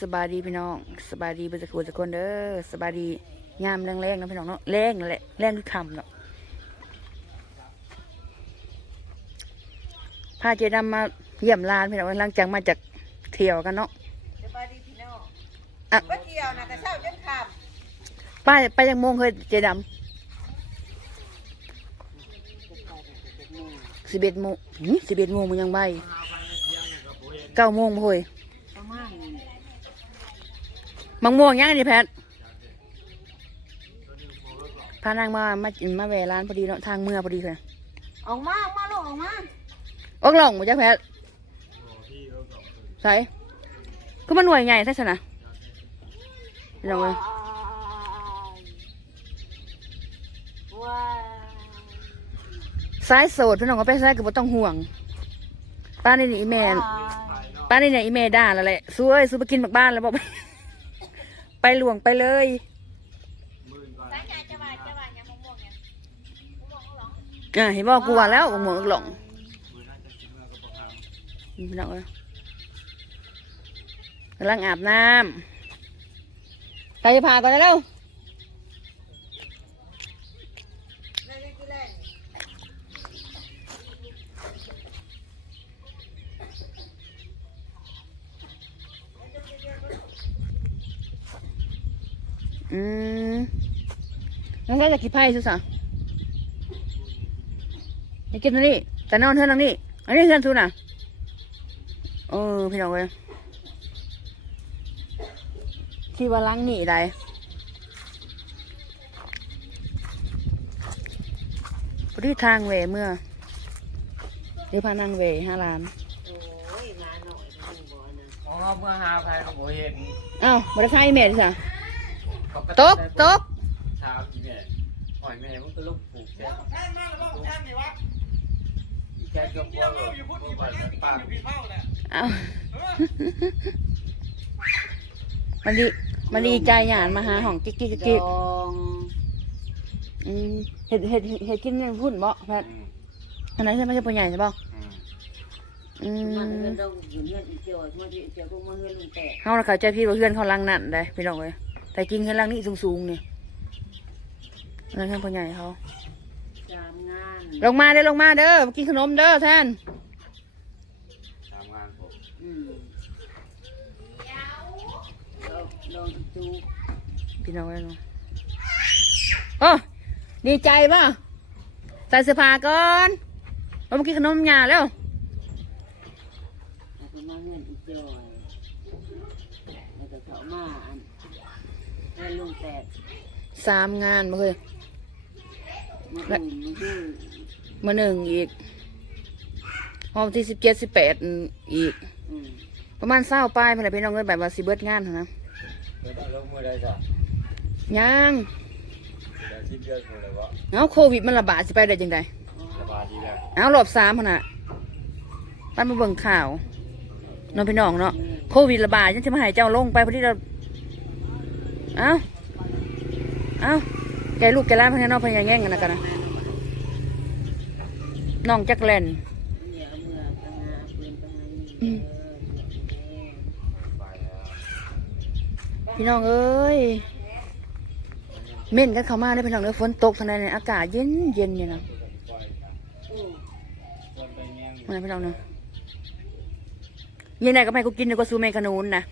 สบายดีพี่น้องสบายดีเพื่อนสักคนสักคนเด้อสบายดีงามแรงๆนะพี่น้องเนาะแรงนั่นแหละแรงคือคำเนาะพาเจดำมาเยี่ยมร้านพี่น้องหลังจากมาจากเที่ยวกันเนาะสบายดีพี่น้องอะว่าเที่ยวนะแต่เช้าจนค่ป้าไปยังโมงเคยเจดำสิบเอ็ดโมงสิบเอ็ดโมงมันยังใบเก้าโมงบ่เฮ้ยำประมาณ มังม่วงยังอันนี่แพทพานางมามามาแวะร้านพอดีเนาะทางเมื่อพอดีเลยออกมาออกมาลูกออกมาออกหล่องมาจ้ะแพทใส่ก็มันหน่วยใหญ่แท้ชนะพี่น้องเลยว้าสายโสดพี่น้องก็ไปสายก็บ่ต้องห่วง ป้านี่นี่อีเมนป้านี่เนี่ยอีเมด่าแล้วแหละสู้เอ้ยสู้ไปกินบักบ้านแล้วบอก ไปหลวงไปเลยสายใหญ่จะว่าจะว่ายังมวงเนี่ยมะม่วงเขาหรออ่าเห็นบอกกูว่าแล้วมะม่วงบักหลงพี่น้องกำลังอาบน้ำใครจะพาก่อนแล้ว ได้ได้กี่แรง อืมงั้นก็จะกินไพ่สุสาจะกินอันนี้แต่นอนเท่านั้นนี่อันนี้เพื่อนสุน่ะเออพี่น้องเว้ยคิดว่าล้างหนีได้พอดีทางเวเมื่อเดี๋ยวพานั่งเวห้าล้านโอ้ยงานหน่อยมันบ่นะอ๋อเมื่อหาภัยก็บ่เห็นอ้าวบริษัทเมดสิเขา ตกตกเช้าอีแม่หอยแม่มันก็ลูกปลูกแค่แค่ก็พออยู่พูดอยู่บ้านป้าอ้าวมันดีมันดีใจหยานมาหาห้องกิ๊กกิ๊กกิ๊กจกิ๊กองอืมเห็ดเห็ดเห็ดกินในพุ่นบ่แพทอันนั้นใช่ไหมใช่ปใหญ่ใช่ป่ะอืมมันเงินเราอยู่เงินอีเจียวมันอีเจียวพวกมันเงินลุงแต่เขาเราเข้าใจพี่ว่าเพื่อนเขาลังนั่นได้พี่น้องเลย แต่จริงเพื่อนลังนี่สูงๆเนี่ยอันนั้นเพื่อนพ่อใหญ่เขาสามงานลงมาเด้อลงมาเด้อมากินขนมเด้อท่านทำงานผมอืมเราลองจูพี่น้องเลยเนาะโอ้ดีใจป่ะใส่เสื้อผ้าก่อนเรามากินขนมหยาแล้วแล้วก็มาเงินอีเจียวแล้วก็เขามาอัน เงินลุงแต่สามงานมาเลยมาอุ่นมาดื้อมาหนึ่งอีกวันที่สิบเจ็ดสิบแปดอีก อืมประมาณเศร้าป้ายเพื่อนพี่น้องเงินแบบว่าสิเบิดงานเท่านะเดี๋ยวลงมือได้จ้ะยังเดี๋ยวชิ้นเดียวเลยว่าเอาโควิดมันระบาดสิไปได้ยังไงสบายดีแล้วเอารอบสามพนน่ะป้ามาเบิ่งข่าวน้องพี่น้องเนาะโควิดระบาดยังจะมาใหายเจ้าลงไปพอดีเรา เอาเอาแกลูกแกล้านพนันนอกพนันแย่งกันนะกันนะน้องจักแลนอย่าเอามือตั้งหาปืนตั้งหานี่เออไปแล้วพี่น้องเอ้ย เม่นกันเข้ามาได้พี่น้องเอ้ยฝนตกทางใดเนี่ยอากาศเย็นเย็นเนี่ยนะมคนไปแง่งมาพี่น้องเนาะยังไงก็ไม่กูกินดีกว่าซูเมขนูนนะ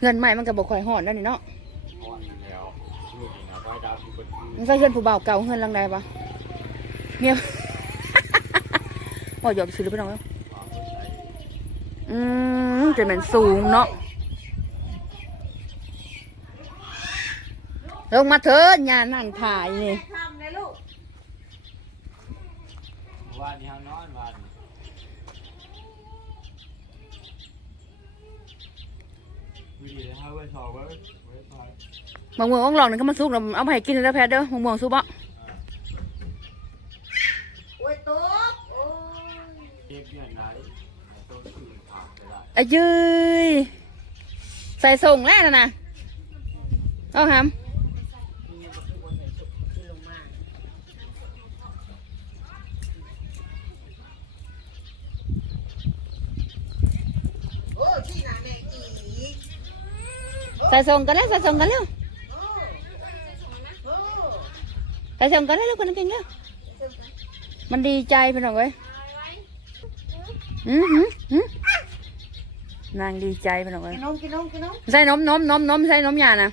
เงินใหม่มันก็บอกข่อยหอดแล้วนี่เนาะอ่อนแล้วลูกนี่นะไปดาวที่เป็นมันใช่เงินผู้บ่าวเก่าเงินลังใดปะเนี่ยบอกหยอกซื้อพี่น้องเอ้ยอืมจะเหมือนสูงเนาะลงมาเถิดยานั่นถ่ายนี่ ทำเลยลูก วันนี้เขานอนวันวิธีเขาไปสอบไว้ไว้สอบ มะม่วงอ่องหลองนึงก็มาซุกเราเอาไปให้กินแล้วแพทเด้อมะม่วงซุบ่โอ้ยตกโอ้ยเก็บเงินไหนต้นสื่อขาดไปได้อายืยใส่ส่งแล้วนะนะเอาหำม นี่ยังบ่คือบนใส่สุดที่ลงมา อ ใส่ส่งกันแล้วใส่ส่งกันแล้วใส่ส่งกันแล้วลูกคนนั้นเก่งแล้วมันดีใจพี่น้องเว้ยอืมหืมหืมนางดีใจพี่น้องเว้ยกินนมกินนมกินนมใส่นมนมนมนมใส่นมยานะ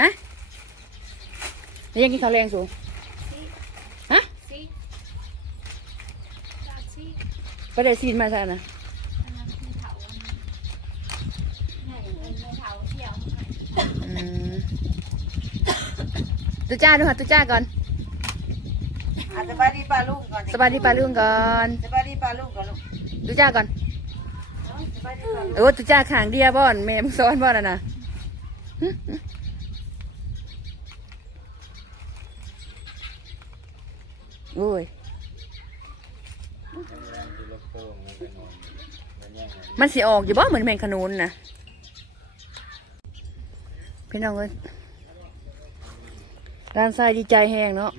ฮะแล้วยังกินข้าวแรงสูฮะสิจาสิไปได้ซีนมาใช่นะ อันนั้นไม่เถาอันนี้ให้ไม่เถาเที่ยว อืม ตุจ้าดูค่ะตุจ้าก่อนอะสบายดีป้าลุงก่อนสบายดีปลาลุงก่อนสบายดีป้าลุงก่อนลูกตุจ้าก่อนสบายดีป้าลุงเออตุจ้าขางเดียบ่อนแม่มงซ้อนบ่อนน่ะนะหึหึโอ้ย มันสิออกอยู่บ่เหมือนแมงขนุนนะพี่น้องเอ้ย ด้านซ้ายดีใจแห้งเนาะ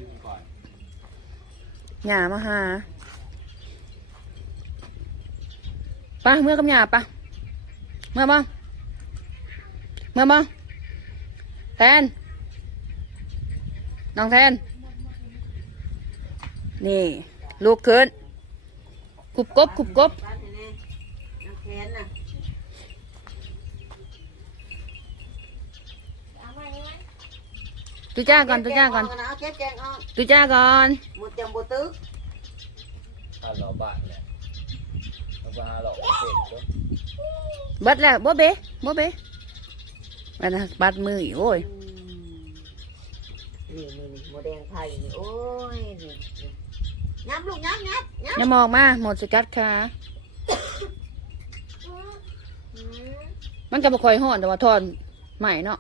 หยามาหาปะเมื่อกับหยาปะเมื่อบ้างเมื่อบ้างแทน น้องแทน นี่ลูกขึ้นกุบกบกุบกบบ้านนี่น้ำแข็งน่ะ เอาไว้ไว้ ตุจ้าก่อนตุจ้าก่อนเอาเก็บแกงออกตุจ้าก่อนหมดจังบ่ตึกถ้าเราบ้านเนี่ยเราบ้านเราเสร็จก็เบัดแล้วบ่เบ้บ่เบ้บัดนะบัดมืออีกโอ้ยนี่นี่นี่หมดแดงไผ่นี่โอ้ยนี่นี่ยับลูกยับยับยับอย่ามองมาหมดสกัดค่ะอืมมันก็บ่ค่อยฮ้อนแต่ว่าทอนใหม่เนาะ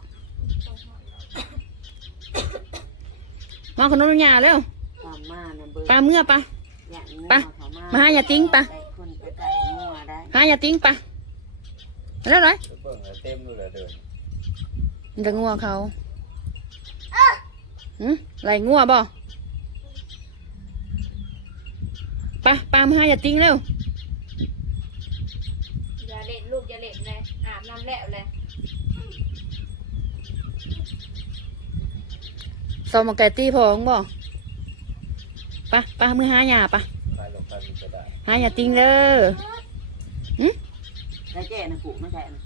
มาขนมน้ำยาแล้วความมาน่ะเบิ่งปลาเมื่อปะอย่างนี้ไปเขมาหาอย่าติ้งไปได้คนไปไก่งัวได้หาอย่าติ้งปะแล้วไรเบิ่งเต็มเลยเดินมันจะงัวเขาหืมไหลงัวบ่ไปปลามาหาอย่าติ้งเร็วอย่าเล่นลูกอย่าเล่นเลยอาบน้ำแล้วเลย ซอมมาไก่ตีพองบ่ไปปลามือหาหยาปะใครลงไปมีจะได้หาอย่าติ้งเด้อได้แก่นะกูไม่ใช่นะ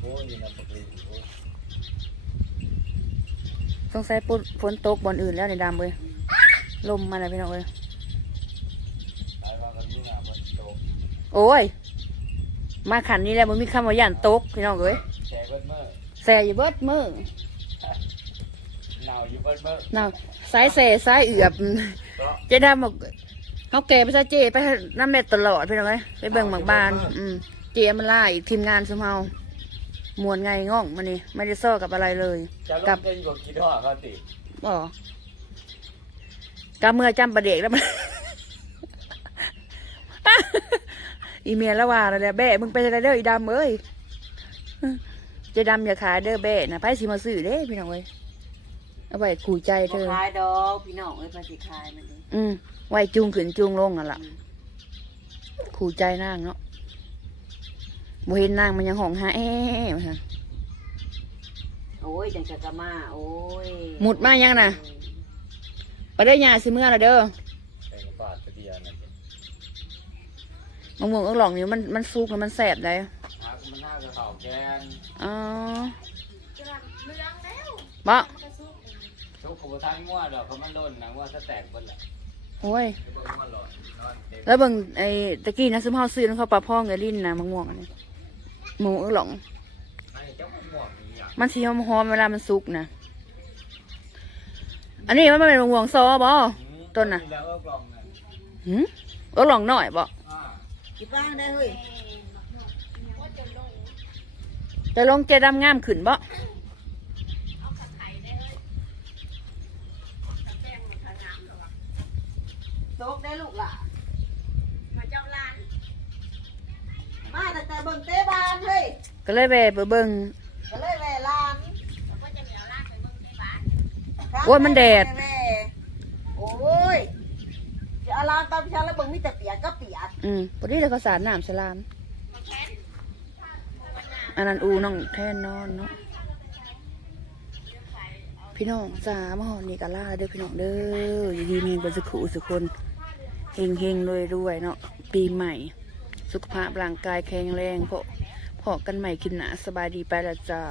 โอ้ยน้ำปลีโอ้ยสงสัยฝนฝนตกบอนอื่นแล้วในดำเลยลมมาแล้วพี่น้องเอ้ยตายว่ากันนี่นะมันโตโอ้ย มาขันนี้แล้วมันมีคำว่าย่านตกพี่น้องเอ้ยแช่เบิ้ลเมื่อแส่อยู่เบิดมือ หนาวอยู่เบิ้ลเมื่อน่าสายแส่สายเอือบก็เจ๊ดำบอกเขาแก่ไปซะเจ๊ไปน้ำเม็ดตลอดพี่น้องเอ้ยไปเบิ่งหมักบานอืมเจ๊มันล่าอีกทีมงานสมเฮามวนไงง่องมานี่ไม่ได้ซ้อกับอะไรเลยจะลกังจะอยู่กับกี่ดอกเขาติบ่กำเมื่อจำประเด็กแล้วมัน อีเมียละว่าแล้วแหละแบ่มึงไปอะไรเด้ออีดำเอ้ยเจ๊ดำอย่าขายเด้อแบ่นะไปสิมาซื้อเด้พี่น้องเอ้ย เอาไว้ขู่ใจเธบ่อขายดอกพี่น้องเอ้ยภาษีขายมันนี่อืมไว้จูงขึ้นจูงลงอะล่ะ ขู่ใจนางเนาะบ่เห็นนางมันยังห้องหาแอะมาซั่น โอ้ยจังจะกะมาโอ้ยหมุดมายังน่ะ ไปได้ยาสิเมื่อละเด้อใส่กระปาดกระเดียนั่นเองมะม่วงเอาหลองนี่มันมันสุกแล้วมันแสบได้หามันน่าจะเข่าแกนอ๋อจะแบ กระซุกทุกขบวนทางง่วดอกเขามันล่นนะว่าถ้าแตกเบิ้ลแหละโอ้ยจะเบิ้ลง่วดหลอดนอนเต็มแล้วเบิ่งไอ้ตะกี้นะซึมเฮาซื้อแล้วเขาปลาพ่องไอ้ลิ้นนะมะม่วงอันนี้หมูเออหลง ไอ้เจ้ามันม่วงมีอย่างมันสีหอมๆเวลามันสุกนะ อันนี้มันเป็นมะม่วงซอบ่ต้นน่ะ แล้วก็กล่องน่ะหืมเออหลองหน่อยบ่อ่ากี่ป้างได้เฮ้ยว่าจะลงจะลงเจดำงามขึ้นบ่ เอาขัดไข่ได้เลยกับแป้งมันทางามหรอวะ โตกได้ลูกหล่ะมาเจ้าร้านมาแต่แต่เบิ่งเตะบานเฮ้ยก็เลยไปไปเบิ่งก็เลยแหวลานแล้วก็จะเหลียวร้านไปเบิ่งในบ้านโอ้ยมันแดดแม่โอ้ยจะเอาลานตามฉันแล้วเบิ่งมีแต่เปียกก็เปียกอืมพอดีแล้วก็สาดน้ำสลามมาแค้นอันนั้นอูน้องแท่นนอนเนาะพี่น้องจ้ามาหอดนี่กะล่าเด้อพี่น้องเด้ออยู่ดีมีเงินสุขุสุขคน เฮงเฮงรวยรวยๆเนาะปีใหม่ สุขภาพร่างกายแข็งแรงเพาะเพาะกันใหม่กินหนาสบายดีไปละจ้า